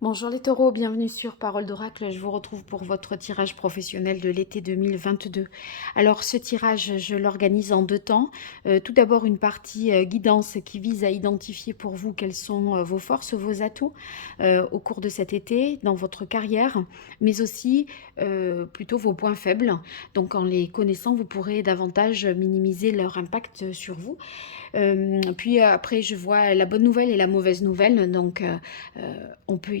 Bonjour les taureaux, bienvenue sur Parole d'Oracle. Je vous retrouve pour votre tirage professionnel de l'été 2022. Alors ce tirage, je l'organise en deux temps. Tout d'abord une partie guidance qui vise à identifier pour vous quelles sont vos forces, vos atouts au cours de cet été dans votre carrière, mais aussi plutôt vos points faibles. Donc en les connaissant, vous pourrez davantage minimiser leur impact sur vous. Puis après, je vois la bonne nouvelle et la mauvaise nouvelle. Donc, on peut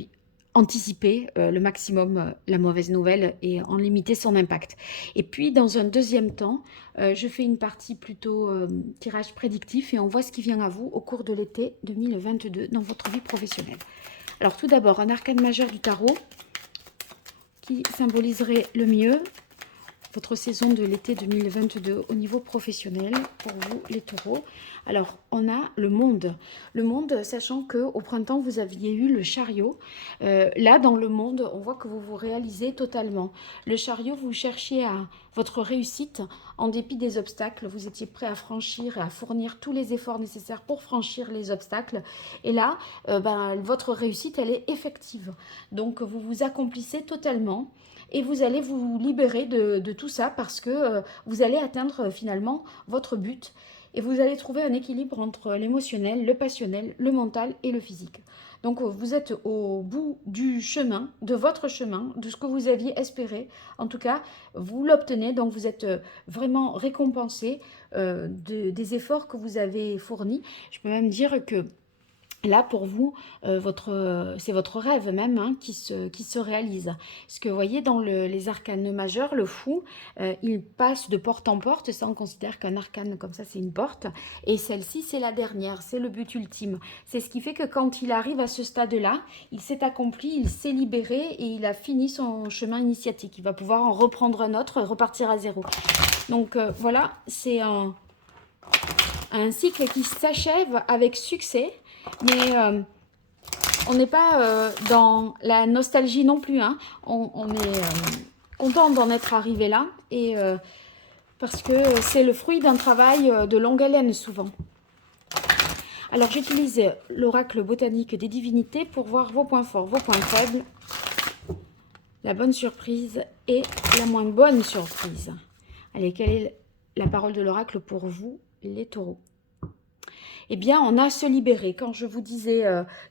anticiper le maximum la mauvaise nouvelle et en limiter son impact. Et puis, dans un deuxième temps, je fais une partie plutôt tirage prédictif et on voit ce qui vient à vous au cours de l'été 2022 dans votre vie professionnelle. Alors, tout d'abord, un arcane majeur du tarot qui symboliserait le mieux votre saison de l'été 2022 au niveau professionnel pour vous les taureaux. Alors on a le monde, sachant que au printemps vous aviez eu le chariot. Là dans le monde on voit que vous vous réalisez totalement. Le chariot, vous cherchiez à votre réussite en dépit des obstacles, vous étiez prêt à franchir et à fournir tous les efforts nécessaires pour franchir les obstacles, et là votre réussite elle est effective, donc vous vous accomplissez totalement et vous allez vous libérer de tout ça parce que vous allez atteindre finalement votre but et vous allez trouver un équilibre entre l'émotionnel, le passionnel, le mental et le physique. Donc vous êtes au bout du chemin, de votre chemin, de ce que vous aviez espéré. En tout cas, vous l'obtenez, donc vous êtes vraiment récompensé des efforts que vous avez fournis. Je peux même dire que là, pour vous, c'est votre rêve même hein, qui se réalise. Ce que vous voyez dans les arcanes majeurs, le fou, il passe de porte en porte. Ça, on considère qu'un arcane comme ça, c'est une porte. Et celle-ci, c'est la dernière, c'est le but ultime. C'est ce qui fait que quand il arrive à ce stade-là, il s'est accompli, il s'est libéré et il a fini son chemin initiatique. Il va pouvoir en reprendre un autre et repartir à zéro. Donc voilà, c'est un cycle qui s'achève avec succès. Mais on n'est pas dans la nostalgie non plus. Hein. On est content d'en être arrivé là. Et parce que c'est le fruit d'un travail de longue haleine souvent. Alors j'utilise l'oracle botanique des divinités pour voir vos points forts, vos points faibles, la bonne surprise et la moins bonne surprise. Allez, quelle est la parole de l'oracle pour vous, les taureaux? Eh bien, on a se libérer. Quand je vous disais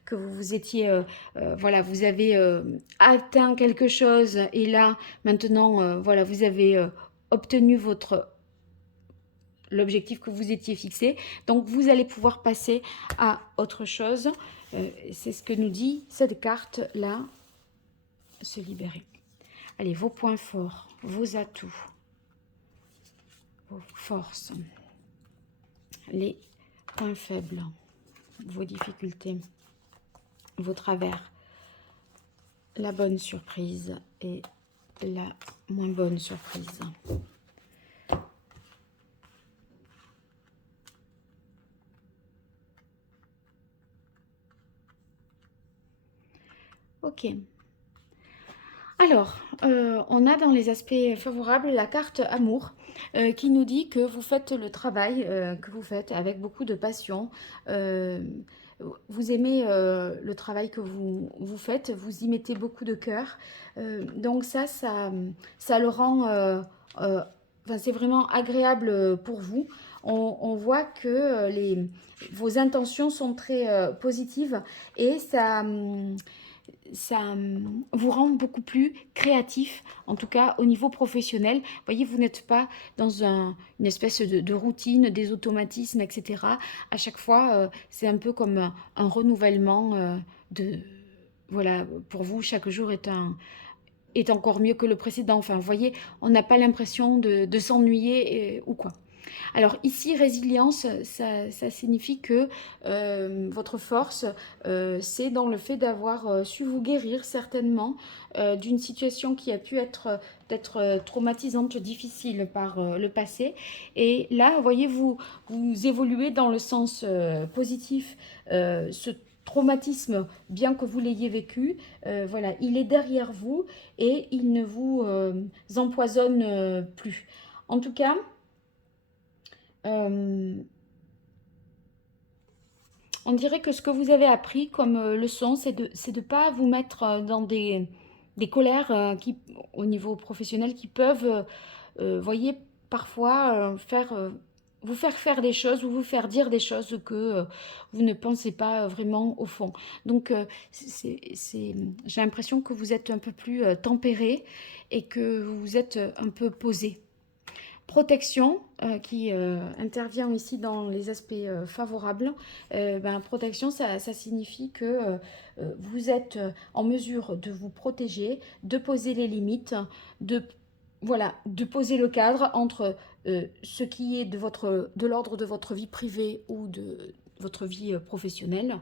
que vous étiez, voilà, vous avez atteint quelque chose et là, maintenant, voilà, vous avez obtenu l'objectif que vous étiez fixé. Donc, vous allez pouvoir passer à autre chose. C'est ce que nous dit cette carte-là, se libérer. Allez, vos points forts, vos atouts, vos forces, les points faibles, vos difficultés, vos travers, la bonne surprise et la moins bonne surprise. Ok. Alors, on a dans les aspects favorables la carte amour qui nous dit que vous faites le travail que vous faites avec beaucoup de passion. Euh, Vous aimez le travail que vous faites, vous y mettez beaucoup de cœur. Donc ça le rend, enfin, c'est vraiment agréable pour vous. On voit que vos intentions sont très positives et ça vous rend beaucoup plus créatif, en tout cas au niveau professionnel. Vous voyez, vous n'êtes pas dans une espèce de routine, des automatismes, etc. À chaque fois, c'est un peu comme un renouvellement de... Voilà, pour vous, chaque jour est encore mieux que le précédent. Enfin, vous voyez, on n'a pas l'impression de s'ennuyer ou quoi. Alors ici, résilience, ça signifie que votre force, c'est dans le fait d'avoir su vous guérir certainement d'une situation qui a pu être peut-être traumatisante, difficile par le passé. Et là, voyez-vous, vous évoluez dans le sens positif. Ce traumatisme, bien que vous l'ayez vécu, voilà, il est derrière vous et il ne vous empoisonne plus. En tout cas, On dirait que ce que vous avez appris comme leçon, c'est de pas vous mettre dans des colères au niveau professionnel qui peuvent, voyez, parfois vous faire faire des choses ou vous faire dire des choses que vous ne pensez pas vraiment au fond. Donc, j'ai l'impression que vous êtes un peu plus tempéré et que vous êtes un peu posé. Protection qui intervient ici dans les aspects favorables. Protection, ça signifie que vous êtes en mesure de vous protéger, de poser les limites, de, voilà, de poser le cadre entre ce qui est de l'ordre de votre vie privée ou de votre vie professionnelle.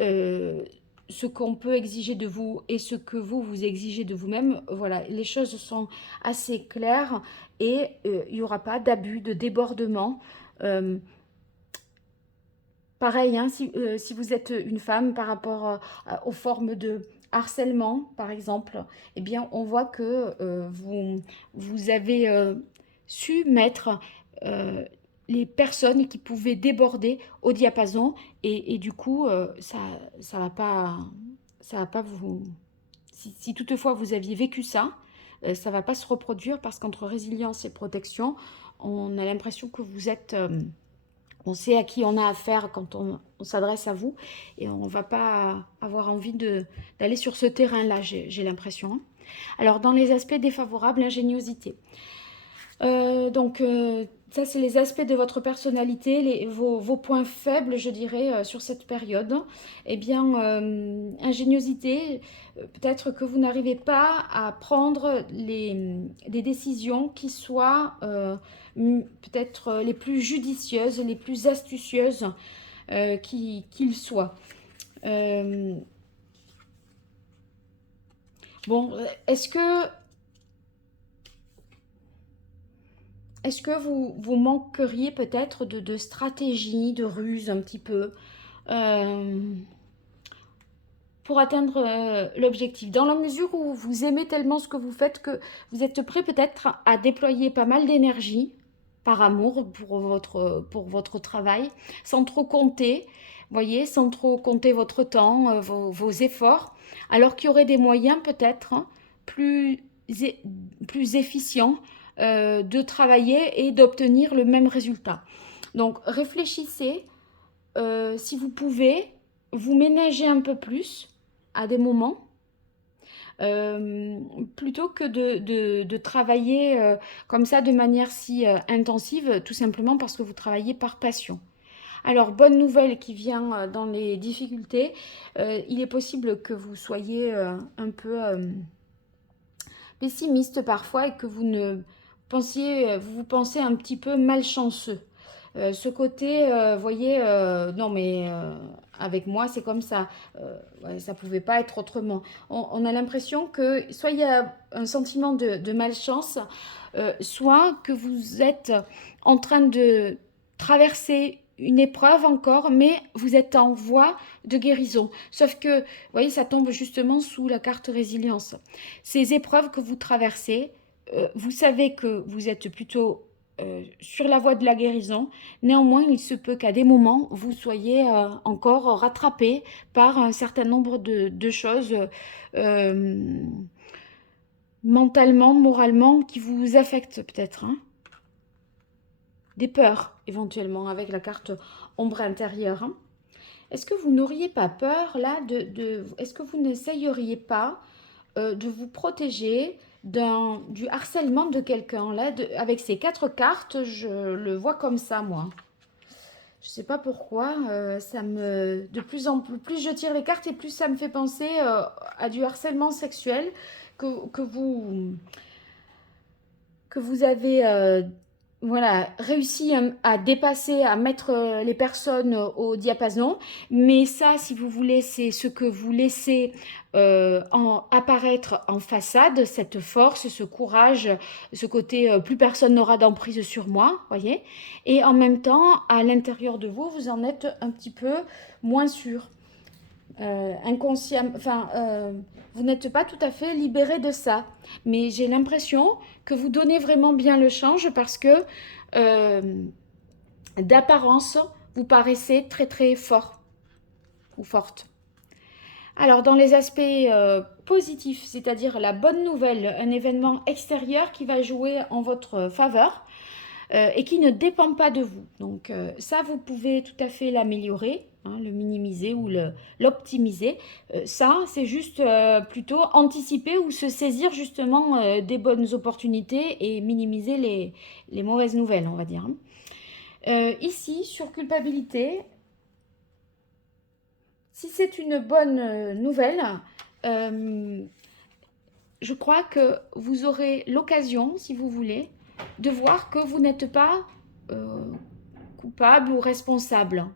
Euh, Ce qu'on peut exiger de vous et ce que vous exigez de vous-même, voilà, les choses sont assez claires et il n'y aura pas d'abus, de débordement. Euh, Pareil, hein, si vous êtes une femme par rapport aux formes de harcèlement, par exemple, eh bien, on voit que vous avez su mettre euh, les personnes qui pouvaient déborder au diapason et du coup, ça va pas vous... Si toutefois vous aviez vécu ça, ça va pas se reproduire parce qu'entre résilience et protection, on a l'impression que vous êtes... on sait à qui on a affaire quand on s'adresse à vous et on ne va pas avoir envie d'aller sur ce terrain-là, j'ai l'impression, hein. Alors, dans les aspects défavorables, l'ingéniosité. Ça, c'est les aspects de votre personnalité, vos points faibles, je dirais, sur cette période. Eh bien, ingéniosité, peut-être que vous n'arrivez pas à prendre des décisions qui soient peut-être les plus judicieuses, les plus astucieuses qu'il soit. Euh, bon, est-ce que vous manqueriez peut-être de stratégie, de ruse un petit peu euh, pour atteindre l'objectif, dans la mesure où vous aimez tellement ce que vous faites que vous êtes prêt peut-être à déployer pas mal d'énergie par amour pour votre travail, sans trop compter, voyez, sans trop compter votre temps, vos efforts, alors qu'il y aurait des moyens peut-être hein, plus, plus efficients de travailler et d'obtenir le même résultat. Donc réfléchissez, si vous pouvez, vous ménager un peu plus à des moments, euh, plutôt que de travailler comme ça de manière si intensive, tout simplement parce que vous travaillez par passion. Alors, bonne nouvelle qui vient dans les difficultés, il est possible que vous soyez un peu pessimiste parfois et que vous pensez un petit peu malchanceux. Ce côté, voyez, non mais avec moi c'est comme ça, ouais, ça pouvait pas être autrement. On a l'impression que soit il y a un sentiment de malchance, soit que vous êtes en train de traverser une épreuve encore, mais vous êtes en voie de guérison. Sauf que, vous voyez, ça tombe justement sous la carte résilience. Ces épreuves que vous traversez, vous savez que vous êtes plutôt sur la voie de la guérison. Néanmoins, il se peut qu'à des moments, vous soyez encore rattrapé par un certain nombre de choses euh, mentalement, moralement, qui vous affectent peut-être, hein. Des peurs, éventuellement, avec la carte ombre intérieure, hein. Est-ce que vous n'auriez pas peur, là, est-ce que vous n'essayeriez pas de vous protéger du harcèlement de quelqu'un, là, avec ces quatre cartes, je le vois comme ça, moi. Je sais pas pourquoi, de plus en plus je tire les cartes et plus ça me fait penser à du harcèlement sexuel que, que vous, que vous avez voilà, réussi à dépasser, à mettre les personnes au diapason. Mais ça, si vous voulez, c'est ce que vous laissez apparaître en façade, cette force, ce courage, ce côté plus personne n'aura d'emprise sur moi, voyez. Et en même temps, à l'intérieur de vous, vous en êtes un petit peu moins sûr. Inconscient, enfin, vous n'êtes pas tout à fait libéré de ça. Mais j'ai l'impression que vous donnez vraiment bien le change parce que euh, d'apparence, vous paraissez très très fort. ou forte. Alors, dans les aspects positifs, c'est-à-dire la bonne nouvelle, un événement extérieur qui va jouer en votre faveur et qui ne dépend pas de vous. Donc, ça, vous pouvez tout à fait l'améliorer, hein, le minimiser ou l'optimiser. Ça, c'est juste plutôt anticiper ou se saisir justement des bonnes opportunités et minimiser les mauvaises nouvelles, on va dire. Ici, sur culpabilité, si c'est une bonne nouvelle, je crois que vous aurez l'occasion, si vous voulez, de voir que vous n'êtes pas coupable ou responsable.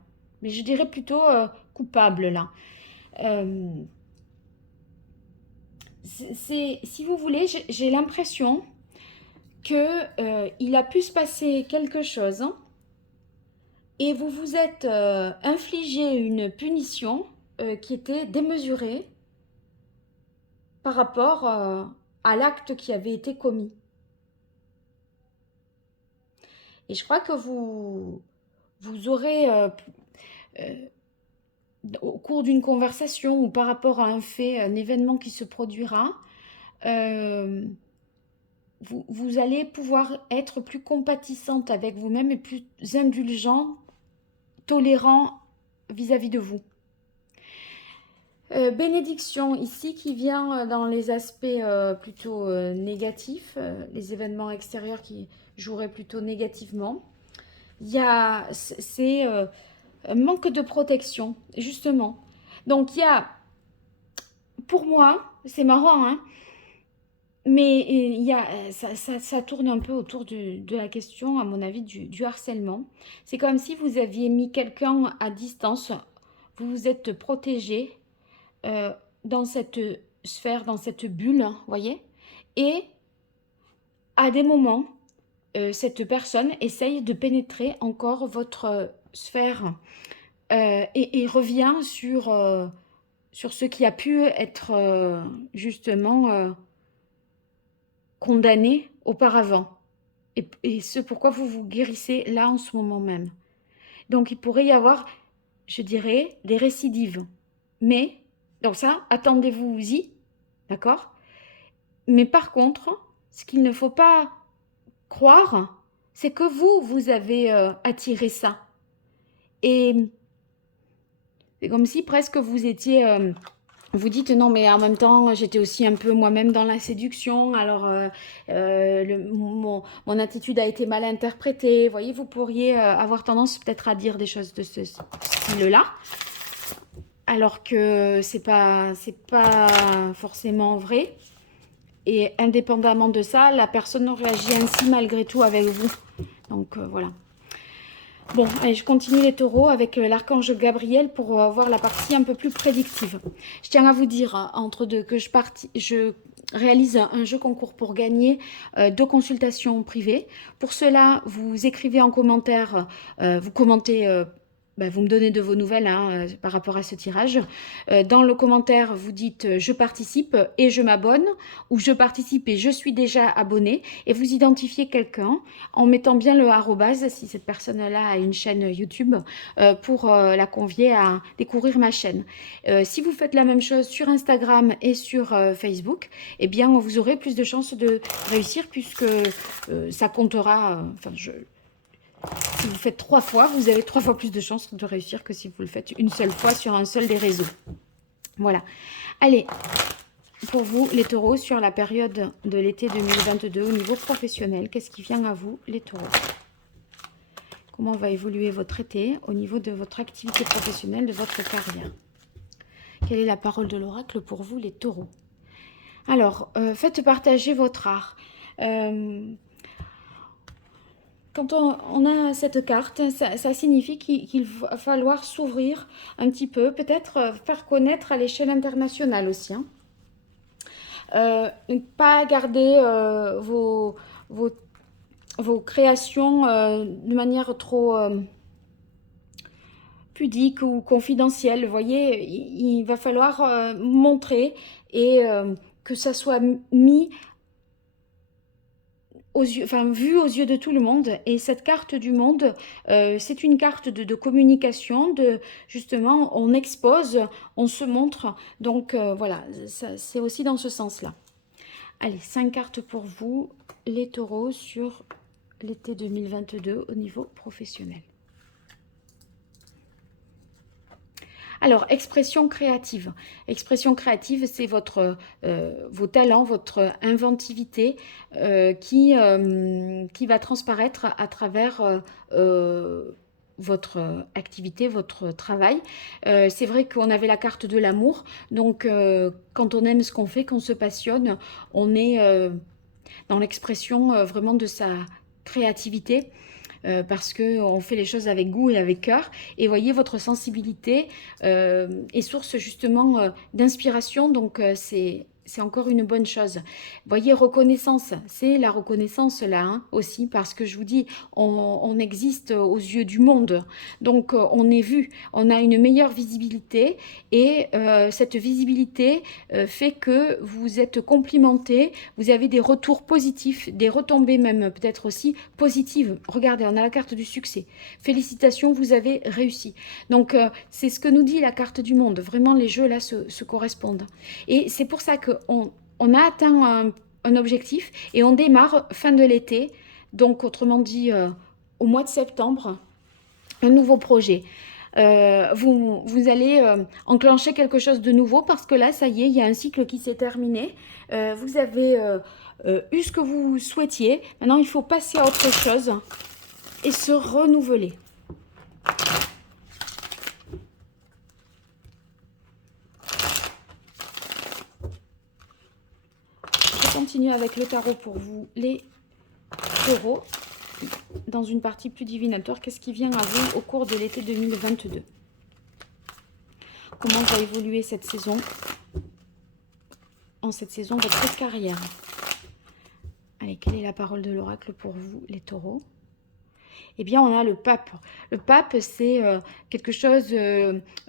Mais je dirais plutôt coupable là. Si vous voulez, j'ai l'impression que il a pu se passer quelque chose, hein, et vous vous êtes infligé une punition qui était démesurée par rapport à l'acte qui avait été commis. Et je crois que vous aurez, au cours d'une conversation ou par rapport à un fait, un événement qui se produira, vous allez pouvoir être plus compatissante avec vous-même et plus indulgent, tolérant vis-à-vis de vous. Bénédiction ici qui vient dans les aspects plutôt négatifs, les événements extérieurs qui joueraient plutôt négativement. C'est manque de protection, justement. Donc il y a, pour moi, c'est marrant, hein, mais il y a, ça tourne un peu autour de la question, à mon avis, du harcèlement. C'est comme si vous aviez mis quelqu'un à distance, vous vous êtes protégé dans cette sphère, dans cette bulle, voyez, et à des moments, cette personne essaye de pénétrer encore votre sphère et revient sur ce qui a pu être justement condamné auparavant et ce pourquoi vous vous guérissez là en ce moment même. Donc il pourrait y avoir, je dirais, des récidives. Mais, donc ça, attendez-vous-y, d'accord? Mais par contre, ce qu'il ne faut pas croire, c'est que vous avez attiré ça. Et c'est comme si presque vous étiez... vous dites non, mais en même temps, j'étais aussi un peu moi-même dans la séduction, alors mon attitude a été mal interprétée. Vous voyez, vous pourriez avoir tendance peut-être à dire des choses de ce style-là, alors que c'est pas forcément vrai. Et indépendamment de ça, la personne réagit ainsi malgré tout avec vous. Donc voilà. Bon, allez, je continue les taureaux avec l'archange Gabriel pour voir la partie un peu plus prédictive. Je tiens à vous dire, entre deux, que je réalise un jeu concours pour gagner 2 consultations privées. Pour cela, vous écrivez en commentaire, vous commentez... vous me donnez de vos nouvelles hein, par rapport à ce tirage. Dans le commentaire, vous dites je participe et je m'abonne ou je participe et je suis déjà abonné et vous identifiez quelqu'un en mettant bien le arrobase si cette personne-là a une chaîne YouTube pour la convier à découvrir ma chaîne. Si vous faites la même chose sur Instagram et sur Facebook, eh bien vous aurez plus de chances de réussir puisque ça comptera. Si vous faites 3 fois, vous avez 3 fois plus de chances de réussir que si vous le faites une seule fois sur un seul des réseaux. Voilà. Allez, pour vous, les taureaux, sur la période de l'été 2022 au niveau professionnel, qu'est-ce qui vient à vous, les taureaux? Comment va évoluer votre été au niveau de votre activité professionnelle, de votre carrière? Quelle est la parole de l'oracle pour vous, les taureaux? Alors, faites partager votre art. Quand on a cette carte, ça signifie qu'il va falloir s'ouvrir un petit peu, peut-être faire connaître à l'échelle internationale aussi. Hein. Pas garder vos créations de manière trop pudique ou confidentielle. Vous voyez, il va falloir montrer et que ça soit mis enfin, vue aux yeux de tout le monde. Et cette carte du monde, c'est une carte de communication, justement, on expose, on se montre. Donc voilà, c'est aussi dans ce sens-là. Allez, 5 cartes pour vous, les taureaux, sur l'été 2022 au niveau professionnel. Alors, expression créative. Expression créative, c'est vos talents, votre inventivité qui va transparaître à travers votre activité, votre travail. C'est vrai qu'on avait la carte de l'amour, donc quand on aime ce qu'on fait, qu'on se passionne, on est dans l'expression vraiment de sa créativité. Parce qu'on fait les choses avec goût et avec cœur. Et voyez, votre sensibilité est source justement d'inspiration, donc c'est encore une bonne chose. Voyez, reconnaissance, c'est la reconnaissance là hein, aussi, parce que je vous dis, on existe aux yeux du monde, donc on est vu, on a une meilleure visibilité, et cette visibilité fait que vous êtes complimenté, vous avez des retours positifs, des retombées même peut-être aussi positives. Regardez, on a la carte du succès. Félicitations, vous avez réussi. Donc c'est ce que nous dit la carte du monde. Vraiment, les jeux là se correspondent. Et c'est pour ça qu'on a atteint un objectif et on démarre fin de l'été. Donc autrement dit, au mois de septembre, un nouveau projet. Vous allez enclencher quelque chose de nouveau parce que là, ça y est, il y a un cycle qui s'est terminé. Vous avez eu ce que vous souhaitiez. Maintenant, il faut passer à autre chose et se renouveler. Je continue avec le tarot pour vous, les taureaux. Dans une partie plus divinatoire, qu'est-ce qui vient à vous au cours de l'été 2022? Comment va évoluer cette saison? En cette saison, votre carrière. Allez, quelle est la parole de l'oracle pour vous, les taureaux? Eh bien, on a le pape. Le pape, c'est quelque chose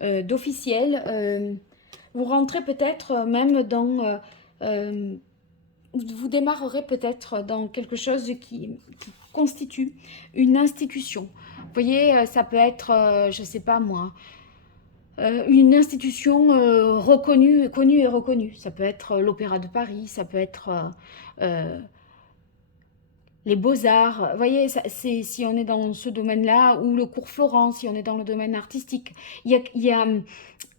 d'officiel. Vous rentrez peut-être même dans... vous démarrerez peut-être dans quelque chose qui constitue une institution. Vous voyez, ça peut être, je ne sais pas moi, une institution reconnue, connue et reconnue. Ça peut être l'Opéra de Paris, ça peut être les beaux-arts. Vous voyez, si on est dans ce domaine-là, ou le cours Florent, si on est dans le domaine artistique. Il y a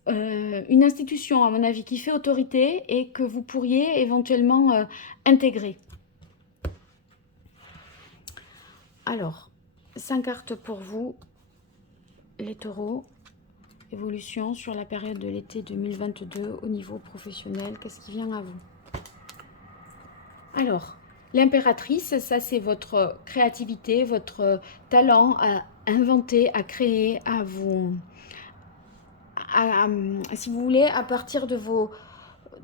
une institution, à mon avis, qui fait autorité et que vous pourriez éventuellement intégrer. Alors, 5 cartes pour vous, les taureaux. Évolution sur la période de l'été 2022 au niveau professionnel. Qu'est-ce qui vient à vous? Alors, l'impératrice, ça c'est votre créativité, votre talent à inventer, à créer, à vous... si vous voulez, à partir de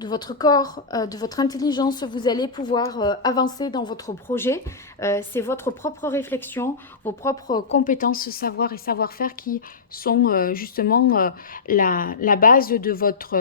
votre corps, de votre intelligence, vous allez pouvoir avancer dans votre projet. C'est votre propre réflexion, vos propres compétences, savoir et savoir-faire qui sont justement la base de votre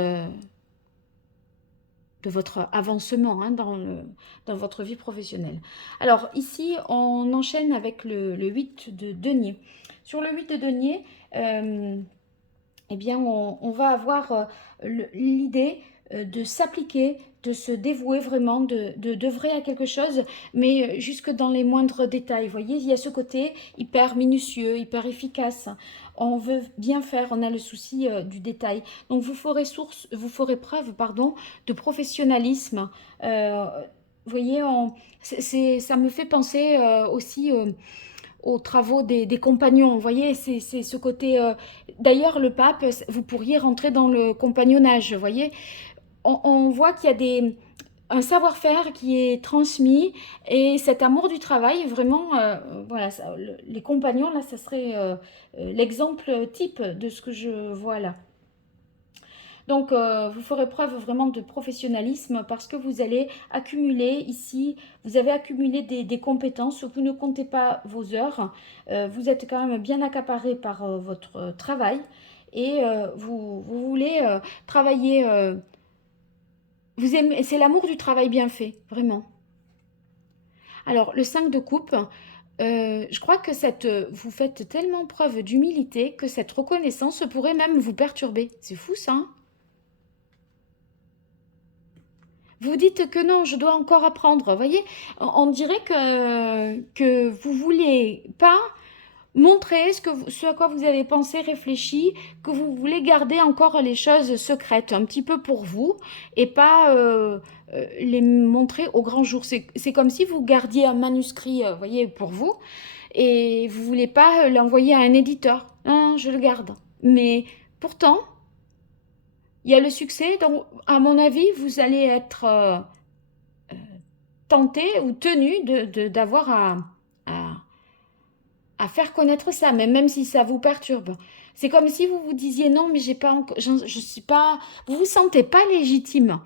avancement hein, dans votre vie professionnelle. Alors ici, on enchaîne avec le 8 de denier. Sur le 8 de denier, eh bien, on va avoir l'idée de s'appliquer, de se dévouer vraiment, d'œuvrer à quelque chose, mais jusque dans les moindres détails. Vous voyez, il y a ce côté hyper minutieux, hyper efficace. On veut bien faire, on a le souci du détail. Donc, vous ferez preuve pardon, de professionnalisme. Vous voyez, ça me fait penser aussi aux travaux des compagnons. Vous voyez, c'est ce côté... D'ailleurs, le pape, vous pourriez rentrer dans le compagnonnage, vous voyez. On voit qu'il y a un savoir-faire qui est transmis et cet amour du travail, vraiment, voilà, les compagnons, là, ça serait l'exemple type de ce que je vois là. Donc, vous ferez preuve vraiment de professionnalisme parce que vous allez accumuler ici, vous avez accumulé des compétences, vous ne comptez pas vos heures, vous êtes quand même bien accaparé par votre travail et vous voulez travailler, vous aimez, c'est l'amour du travail bien fait, vraiment. Alors, le 5 de coupe, je crois que vous faites tellement preuve d'humilité que cette reconnaissance pourrait même vous perturber. C'est fou ça, hein? Vous dites que non, je dois encore apprendre. Vous voyez, on dirait que vous voulez pas montrer ce à quoi vous avez pensé, réfléchi, que vous voulez garder encore les choses secrètes, un petit peu pour vous, et pas les montrer au grand jour. C'est comme si vous gardiez un manuscrit, vous voyez, pour vous, et vous voulez pas l'envoyer à un éditeur. Non, je le garde. Mais pourtant, il y a le succès, donc à mon avis, vous allez être tenté ou tenu d'avoir à, à faire connaître ça, même si ça vous perturbe. C'est comme si vous vous disiez non, mais j'ai pas encore, je suis pas, vous vous sentez pas légitime.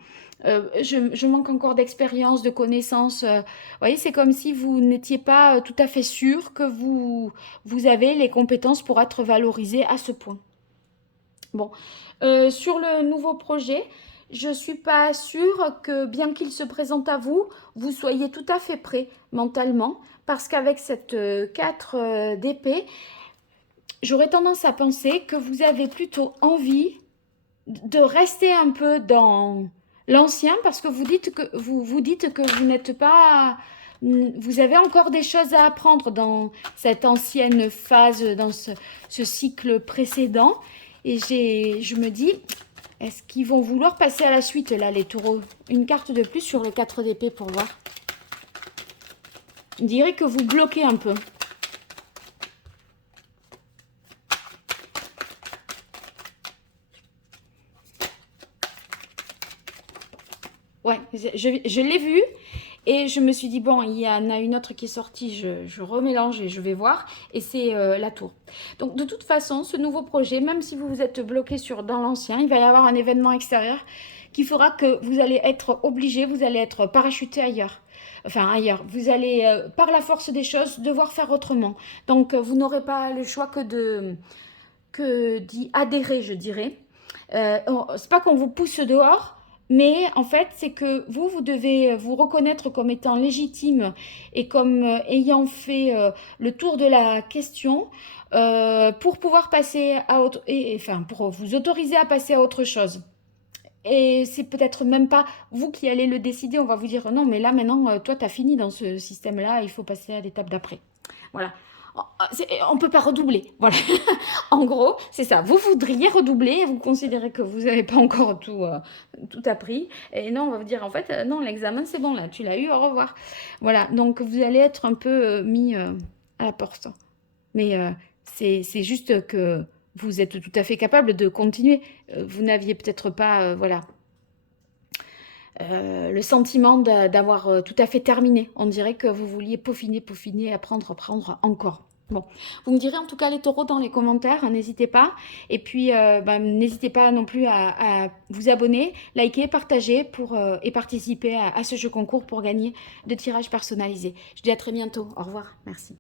Je manque encore d'expérience, de connaissances. Vous voyez, c'est comme si vous n'étiez pas tout à fait sûr que vous avez les compétences pour être valorisé à ce point. Bon, sur le nouveau projet, je ne suis pas sûre que bien qu'il se présente à vous, vous soyez tout à fait prêt mentalement, parce qu'avec cette 4 d'épée, j'aurais tendance à penser que vous avez plutôt envie de rester un peu dans l'ancien, parce que vous dites que vous n'êtes pas... Vous avez encore des choses à apprendre dans cette ancienne phase, dans ce cycle précédent. Et je me dis, est-ce qu'ils vont vouloir passer à la suite, là, les taureaux? Une carte de plus sur le 4 d'épée pour voir. On dirait que vous bloquez un peu. Ouais, je l'ai vu et je me suis dit, bon, il y en a une autre qui est sortie, je remélange et je vais voir. Et c'est la tour. Donc, de toute façon, ce nouveau projet, même si vous vous êtes bloqué dans l'ancien, il va y avoir un événement extérieur qui fera que vous allez être obligé, vous allez être parachuté ailleurs. Enfin, ailleurs. Vous allez, par la force des choses, devoir faire autrement. Donc, vous n'aurez pas le choix que d'y adhérer, je dirais. C'est pas qu'on vous pousse dehors, mais en fait, c'est que vous devez vous reconnaître comme étant légitime et comme ayant fait le tour de la question pour pouvoir passer à autre, enfin, pour vous autoriser à passer à autre chose. Et c'est peut-être même pas vous qui allez le décider. On va vous dire non, mais là maintenant, toi, tu as fini dans ce système-là, il faut passer à l'étape d'après. Voilà. On ne peut pas redoubler. Voilà. En gros, c'est ça. Vous voudriez redoubler et vous considérez que vous n'avez pas encore tout appris. Et non, on va vous dire en fait, non, l'examen, c'est bon là, tu l'as eu, au revoir. Voilà. Donc, vous allez être un peu mis à la porte. Mais c'est juste que vous êtes tout à fait capable de continuer. Vous n'aviez peut-être pas, voilà, le sentiment d'avoir tout à fait terminé. On dirait que vous vouliez peaufiner, apprendre encore. Bon, vous me direz en tout cas les taureaux dans les commentaires, hein, n'hésitez pas. Et puis, n'hésitez pas non plus à vous abonner, liker, partager et participer à ce jeu concours pour gagner de tirages personnalisés. Je vous dis à très bientôt. Au revoir. Merci.